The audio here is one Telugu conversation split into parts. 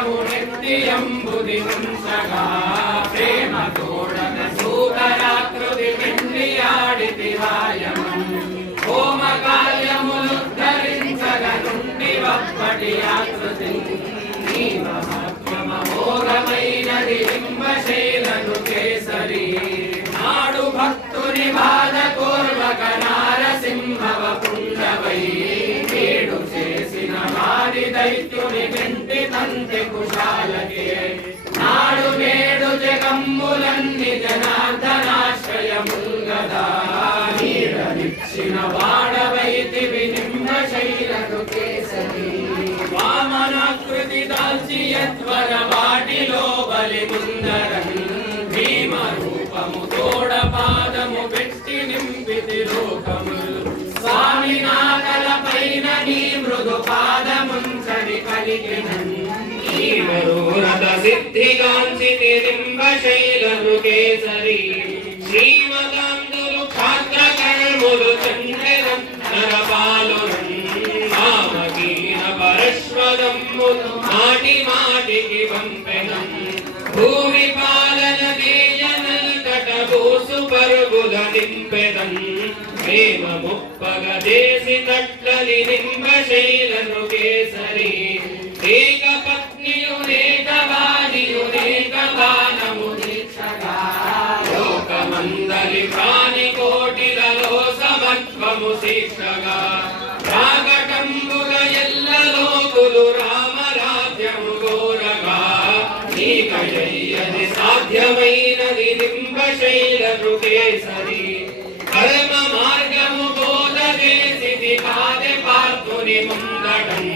నిత్యంబుది ఉంచగా ప్రేమ తోడన సూకరాకృతి పిండియాడితి వాయమం హోమకార్యములు ధరించగా నుండి వప్పటి ఆకృతి నీ మహత్వమోఘమైనది బింబశైలను కేసరి నాడు భక్తుని బాధ కోర్వక నారసింహవ పుండవై ఏడు చేసిన వారి దైత్యుని వెంటి తంతి కుశాలకే నాడు నేడు జగమ్ములన్ని జనార్దనాశ్రయముల్గదా నీడనిచ్చిన వాడవైతి వినింబశైలను కేసరి వామనాకృతి దాల్చి యద్వర వాటిలో బలి ముందరం భీమ రూపము తోడ పాదము పెట్టి నింపితి లోకములు స్వామి నాగల పైన నీ మృదు పాదముంచని కలిగినన్ మనోరథ సిద్ధిగాంచితి నింబశైలను కేసరి శ్రీమదాంధులు క్షాత్ర కర్ములు చంద్రం నరపాలురం మామకీన పరశ్వదమ్ములు మాటి మాటికి పంపెనం భూమి పాలన దేయనల్కట భూసు పరుగుల నింపెదం ప్రేమ ముప్పగ దేశి తట్లని నింబశైలను కేసరి ఏక పత్నియునేక వాణియునేక బాణము దీక్షగా లోకమందలి ప్రాణి కోటిలలో సమత్వము శిక్షగా రాగటంబుల ఎల్ల లోకులు రామరాజ్యము కోరగా నీకయ్యది సాధ్యమైనది నింబశైలను కేసరి కర్మ మార్గము బోధదేశిది పాదె పార్తుని ముందడం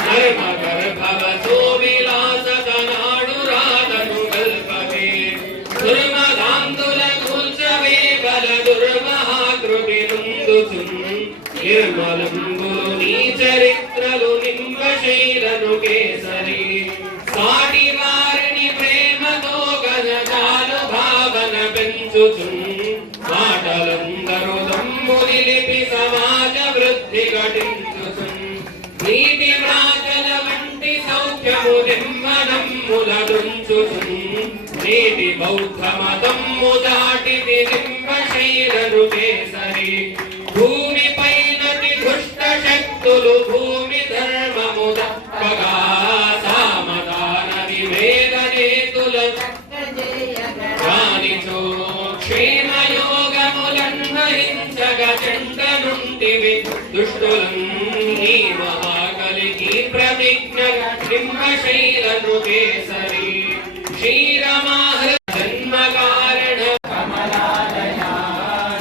ధర్మ గర్భవతో విలాసతనాడు రాధను గల్పతే దుర్మదాంధుల కూల్చవే బల దుర్మహాకృతి నుందుచున్ నిర్మలంబులు నీ చరిత్రలు నింబశైలను కేసరి సాటి వారిని ప్రేమతో గనజాలు భావన పెంచుచున్ మాటలందరూ దమ్ము నిలిపి సమాజ వృద్ధి ఘటించుచున్ నీటి వ్రాతల వంటి సౌఖ్యము నిమ్మనమ్ముల దుంచుచున్ నీటి బౌద్ధ మతమ్ము దాటిది నింబశైలను కేసరి భూమిపైనటి దుష్ట శక్తులు భూమి ధర్మము దప్పగా సామదాన విభేద నేతుల రానిచో క్షేమయోగములన్వహించగా చెండ నుండివి దుష్టులం నీ మహాకలికి ప్రతిజ్ఞ నింబశైలను కేసరి క్షీరమాహృ జన్మ కారణ కమలాలయా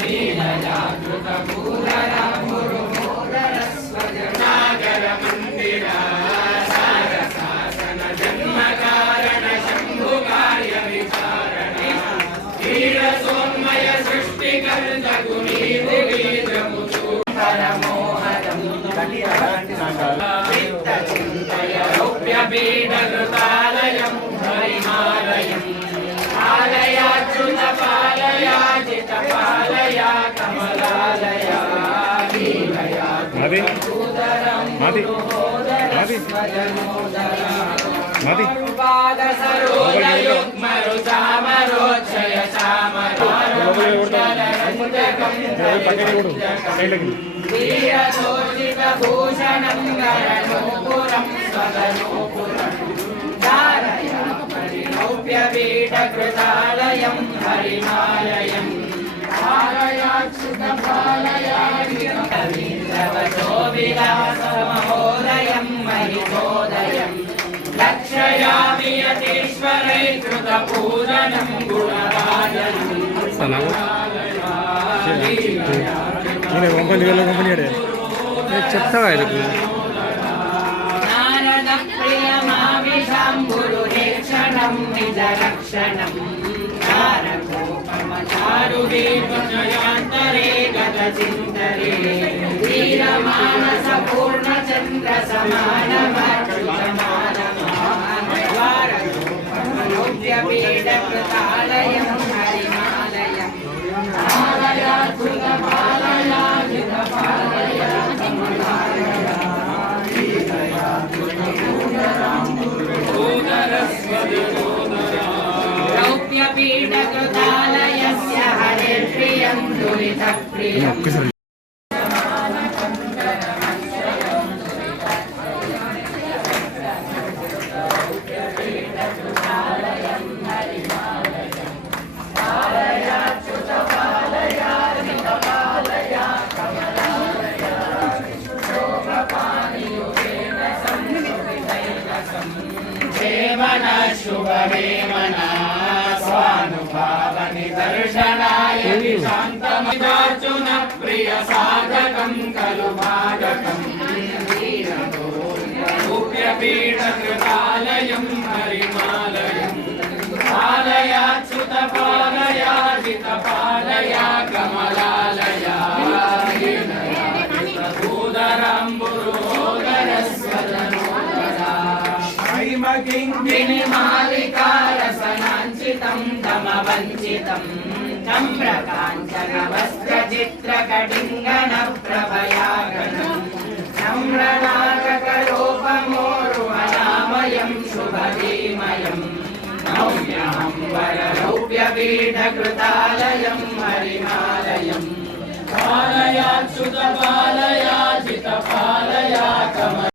నీలయాకృత పూరర మురుమోదర స్వజనాగర మందిర సార శాసన జన్మ కారణ శంభు కార్య విచారణ ధీర సోన్మయ సృష్టికర్తకు నీవు వీరము పరమోహరం చింతయౌప్యపీఠకృతాలయం హరిమాలయం ఆలయాచ్యుత పాలయాజిత పాలయా కమలాలయా పాద సరోజయుగ్మరు చామరోచ్చయ వీరశోషిత భూషణం గరణోపురం స్వగనోపురం ధారయా పరిణౌప్యపీఠకృతాలయం హరిమాలయం ధారయాచ్యుత పాలయావచో విలాసమహోదయం మహితోదయం లక్ష్యామి యతీశ్వరైకృత పూజనం గుణరాజనం చెప్తావా నారద ప్రియమావిషాంబురుక్షణం నిజ రక్షణం చారువేపయాంతరే గత చింతరే వీరమానస పూర్ణచంద్ర సమానవ్యపీఠకృతాలయం హరిమాలయం वेमना स्वानुभावनिदर्शनाय शान्तमदार्जुन प्रिय साधकं खलु भाजकं रूप्यपीठकृतालयं हरिमालयं पालयाच्युत पालयाजित पालया कमलालया किङ्किणिमालिकारसनाञ्चितं तमवञ्चितं नम्रकाञ्चनवस्त्रचित्रकटिङ्गणप्रभयागणं नम्रनाटकलोपमोरुहनामयं शुभधीमयं नौम्यहं वररौप्यपीठकृतालयं हरिमालयं पालयाच्युत पालयाजित पालया कमला